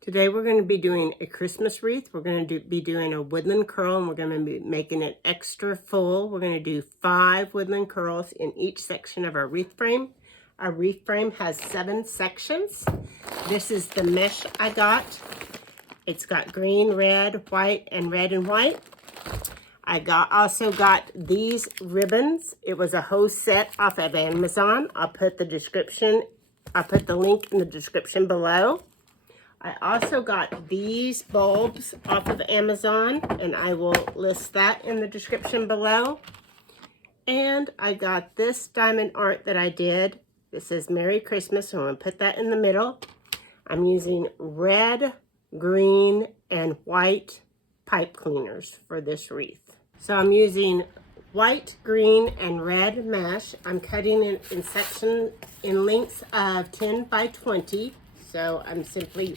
Today we're going to be doing a Christmas wreath. We're going to be doing a woodland curl, and we're going to be making it extra full. We're going to do 5 woodland curls in each section of our wreath frame. Our wreath frame has 7 sections. This is the mesh I got. It's got green, red, white, and red and white. I also got these ribbons. It was a whole set off of Amazon. I'll put the link in the description below. I also got these bulbs off of Amazon, and I will list that in the description below. And I got this diamond art that I did. This says Merry Christmas, so I'm going to put that in the middle. I'm using red, green, and white pipe cleaners for this wreath. So I'm using white, green, and red mesh. I'm cutting it in lengths of 10 by 20. So I'm simply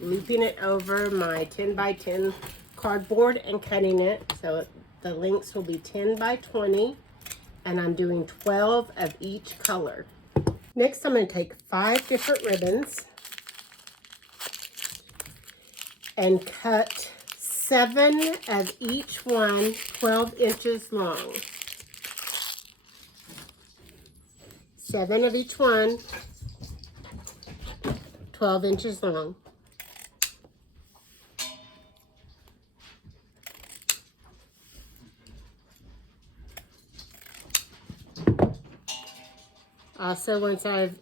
looping it over my 10 by 10 cardboard and cutting it. So the lengths will be 10 by 20, and I'm doing 12 of each color. Next, I'm going to take 5 different ribbons and cut 7 of each one 12 inches long. 7 of each one 12 inches long. Also, once I've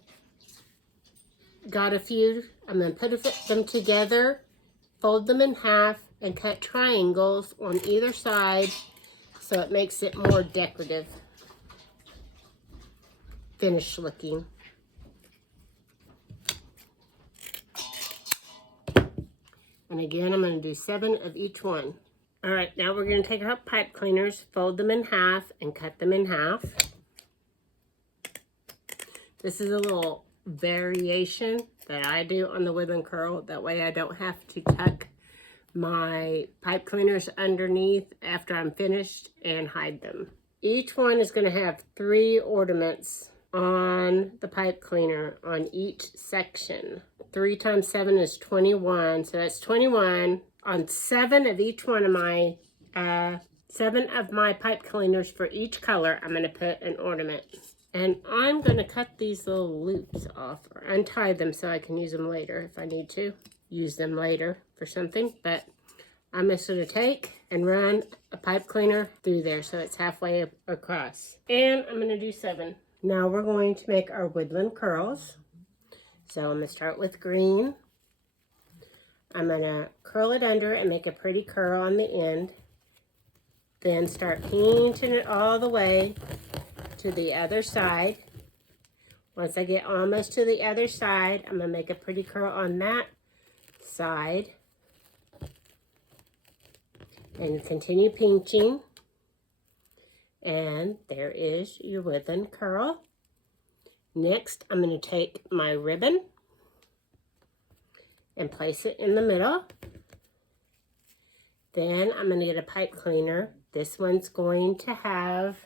got a few, I'm going to put them together, fold them in half, and cut triangles on either side so it makes it more decorative, finished looking. And again, I'm going to do 7 of each one. All right, now we're going to take our pipe cleaners, fold them in half, and cut them in half. This is a little variation that I do on the woodland curl. That way I don't have to tuck my pipe cleaners underneath after I'm finished and hide them. Each one is going to have 3 ornaments on the pipe cleaner on each section. 3 times 7 is 21, so that's 21. On 7 of each one of my 7 of my pipe cleaners for each color, I'm going to put an ornament. And I'm going to cut these little loops off or untie them so I can use them later if I need to. Use them later for something. But I'm just going to take and run a pipe cleaner through there so it's halfway across. And I'm going to do 7. Now we're going to make our woodland curls. So I'm going to start with green. I'm going to curl it under and make a pretty curl on the end. Then start painting it all the way to the other side. Once I get almost to the other side, I'm going to make a pretty curl on that side. And continue pinching. And there is your woodland curl. Next, I'm going to take my ribbon and place it in the middle. Then I'm going to get a pipe cleaner. This one's going to have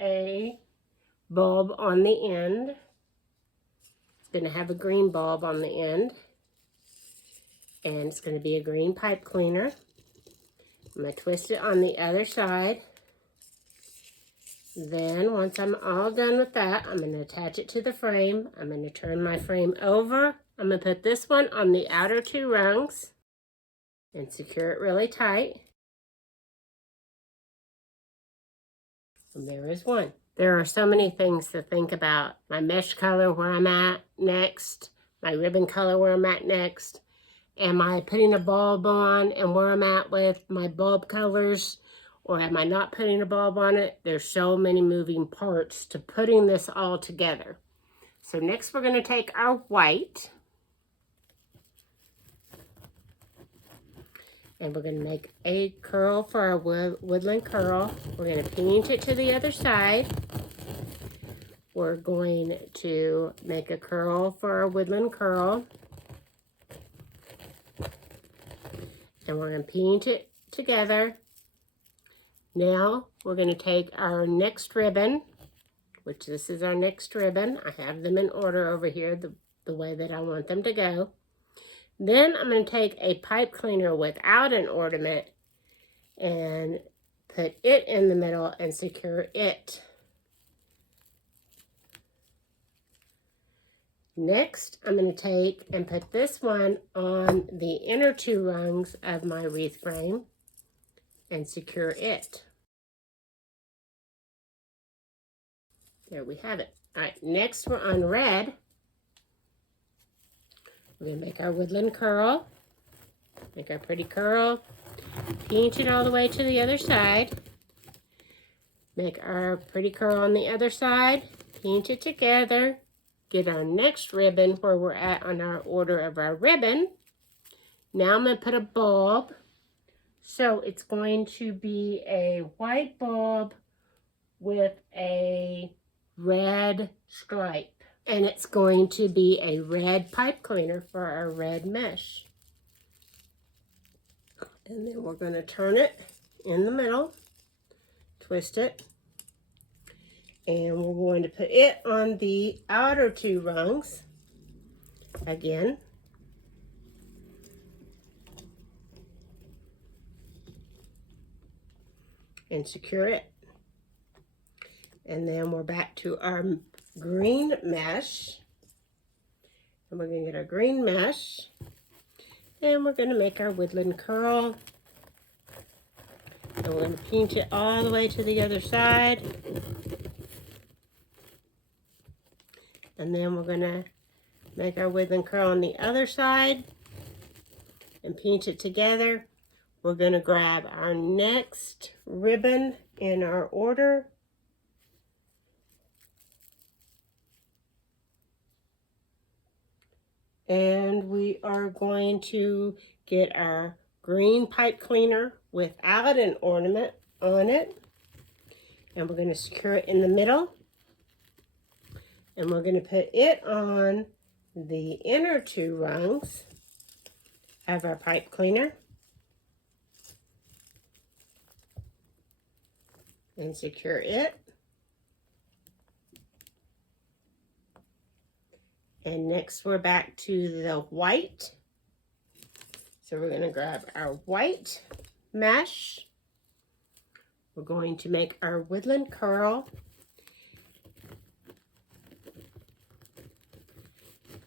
a bulb on the end. It's going to have a green bulb on the end. And it's going to be a green pipe cleaner. I'm going to twist it on the other side. Then once I'm all done with that, I'm going to attach it to the frame. I'm going to turn my frame over. I'm going to put this one on the outer 2 rungs and secure it really tight. And there is one. There are so many things to think about. My mesh color, where I'm at next. My ribbon color, where I'm at next. Am I putting a bulb on and where I'm at with my bulb colors? Or am I not putting a bulb on it? There's so many moving parts to putting this all together. So next we're going to take our white. And we're going to make a curl for our woodland curl. We're going to pinch it to the other side. We're going to make a curl for our woodland curl. And we're going to pinch it together. Now we're going to take our next ribbon, which this is our next ribbon. I have them in order over here, the way that I want them to go. Then I'm going to take a pipe cleaner without an ornament and put it in the middle and secure it. Next, I'm going to take and put this one on the inner 2 rungs of my wreath frame and secure it. There we have it. All right, next we're on red. We're going to make our woodland curl. Make our pretty curl. Pinch it all the way to the other side. Make our pretty curl on the other side. Pinch it together. Get our next ribbon where we're at on our order of our ribbon. Now I'm going to put a bulb. So it's going to be a white bulb with a red stripe. And it's going to be a red pipe cleaner for our red mesh. And then we're going to turn it in the middle, twist it, and we're going to put it on the outer 2 rungs again. And secure it. And then we're back to our green mesh. And we're going to get our green mesh. And we're going to make our woodland curl. And we're going to pinch it all the way to the other side. And then we're going to make our woodland curl on the other side. And pinch it together. We're going to grab our next ribbon in our order. And we are going to get our green pipe cleaner without an ornament on it. And we're going to secure it in the middle. And we're going to put it on the inner 2 rungs of our pipe cleaner. And secure it. And next we're back to the white. So we're going to grab our white mesh. We're going to make our woodland curl.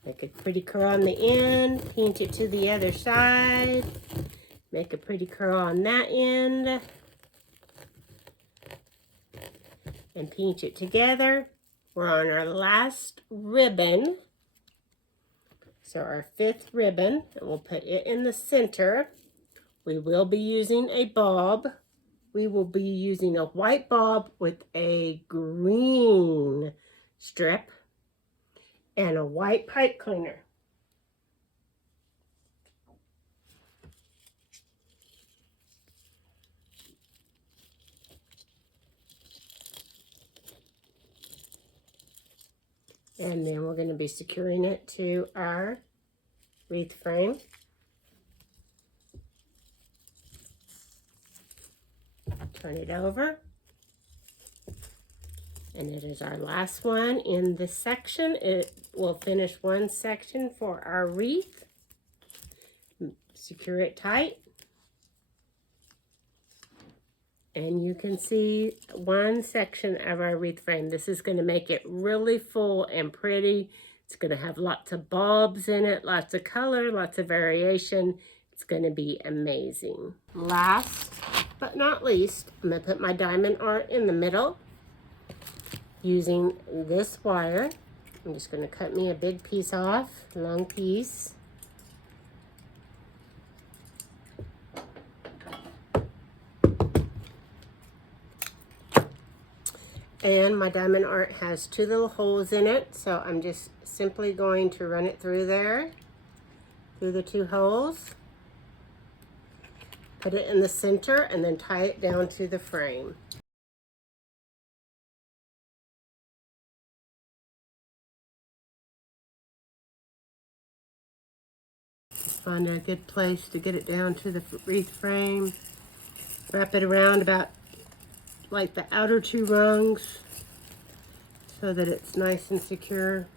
Make a pretty curl on the end. Pinch it to the other side. Make a pretty curl on that end. And pinch it together. We're on our last ribbon. So our 5th ribbon, and we'll put it in the center. We will be using a bulb. We will be using a white bulb with a green strip and a white pipe cleaner. And then we're going to be securing it to our wreath frame. Turn it over. And it is our last one in this section. It will finish one section for our wreath. Secure it tight. And you can see one section of our wreath frame. This is going to make it really full and pretty. It's going to have lots of bulbs in it, lots of color, lots of variation. It's going to be amazing. Last but not least, I'm going to put my diamond art in the middle using this wire. I'm just going to cut me a big piece off, a long piece. And my diamond art has 2 little holes in it, so I'm just simply going to run it through there, through the 2 holes. Put it in the center and then tie it down to the frame. Find a good place to get it down to the wreath frame. Wrap it around about like the outer 2 rungs so that it's nice and secure.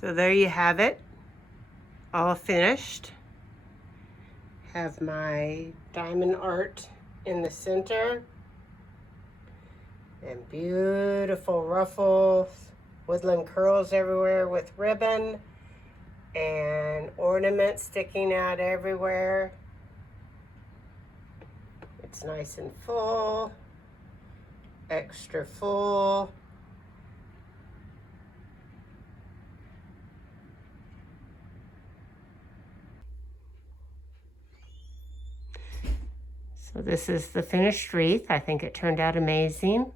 So there you have it, all finished. Have my diamond art in the center. And beautiful ruffles, woodland curls everywhere with ribbon, and ornaments sticking out everywhere. It's nice and full, extra full. So this is the finished wreath. I think it turned out amazing.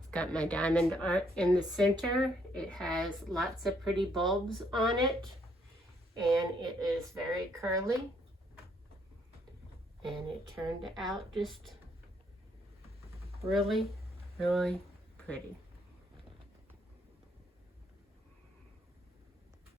It's got my diamond art in the center. It has lots of pretty bulbs on it, and it is very curly. And it turned out just really, really pretty.